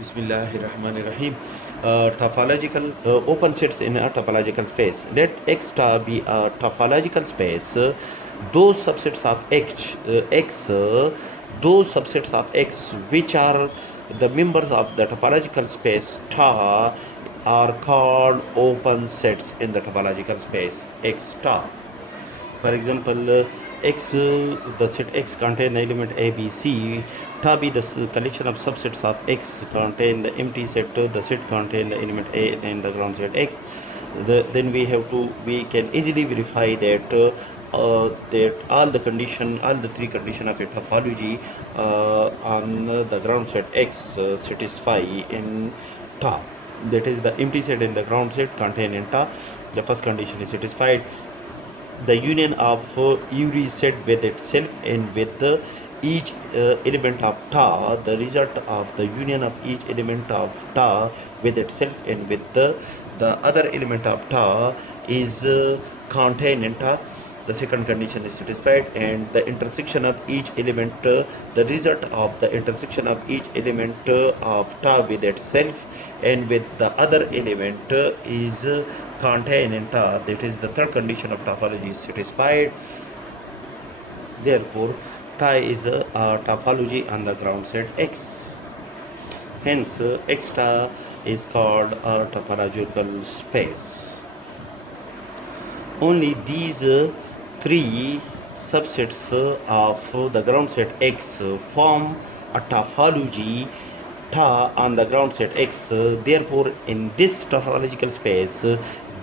Bismillahirrahmanirrahim. Topological open sets in a topological space. Let X star be a topological space. Those subsets of those subsets of X which are the members of the topological space star are called open sets in the topological space X star. For example, the set X contain the element A, B, C. Ta be the collection of subsets of X contain the empty set. The set contain the element A and the ground set X. Then we can easily verify that that all the three condition of a topology on the ground set X satisfy in Ta. That is, the empty set and the ground set contain in Ta. The first condition is satisfied. The union of URI set with itself and with each element of ta, the result of the union of each element of ta with itself and with the other element of ta is contained in ta. The second condition is satisfied, and the intersection of each element, the result of the intersection of each element of ta with itself and with the other element is contained in ta. That is, the third condition of topology is satisfied. Therefore, ta is a topology on the ground set X. Hence, X star is called a topological space. Only these three subsets of the ground set X form a topology ta on the ground set X. Therefore, in this topological space,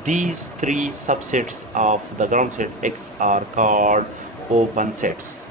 these three subsets of the ground set X are called open sets.